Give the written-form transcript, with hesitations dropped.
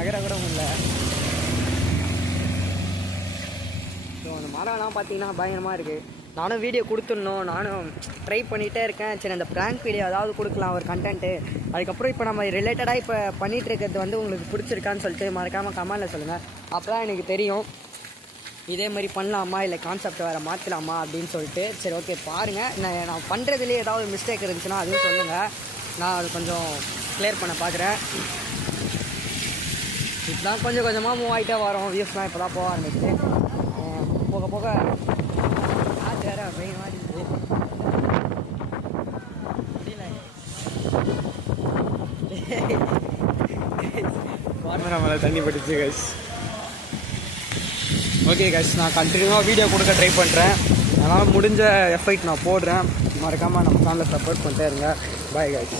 நகர கூட முடியல. ஸோ அந்த மரம்லாம் பார்த்தீங்கன்னா பயங்கரமாக இருக்குது. நானும் வீடியோ கொடுத்துடணும், நானும் ட்ரை பண்ணிகிட்டே இருக்கேன். சரி அந்த ப்ராங்க் வீடியோ ஏதாவது கொடுக்கலாம் ஒரு கண்டென்ட்டு. அதுக்கப்புறம் இப்போ நம்ம ரிலேட்டடாக இப்போ பண்ணிகிட்டு இருக்கிறது வந்து உங்களுக்கு பிடிச்சிருக்கான்னு சொல்லிட்டு மறக்காமல் கமெண்டில் சொல்லுங்கள். அப்போ தான் எனக்கு தெரியும் இதே மாதிரி பண்ணலாமா இல்லை கான்செப்ட் வேறு மாற்றலாமா அப்படின்னு சொல்லிட்டு. சரி ஓகே பாருங்கள். நான் பண்ணுறதுலேயே ஏதாவது மிஸ்டேக் இருந்துச்சுன்னா அதுவும் சொல்லுங்கள், நான் அது கொஞ்சம் கிளியர் பண்ண பார்க்குறேன். இப்போதான் கொஞ்சம் கொஞ்சமாக மூவ் ஆகிட்டே வரோம். வியூஸ்லாம் இப்போ தான் போக ஆரம்பிச்சு. போக போக ஆச்சு வேறு மெயின் மாறிடுது. கேமரா மேலே தண்ணி பட்டுச்சு கைஸ். ஓகே கைஸ், நான் கண்டினியூவாக வீடியோ கொடுக்க ட்ரை பண்ணுறேன். அதனால் முடிஞ்ச எஃபெக்ட் நான் போடுறேன். மறக்காமல் நம்ம சேனலை சப்போர்ட் பண்ணிட்டே இருங்க. Bye guys.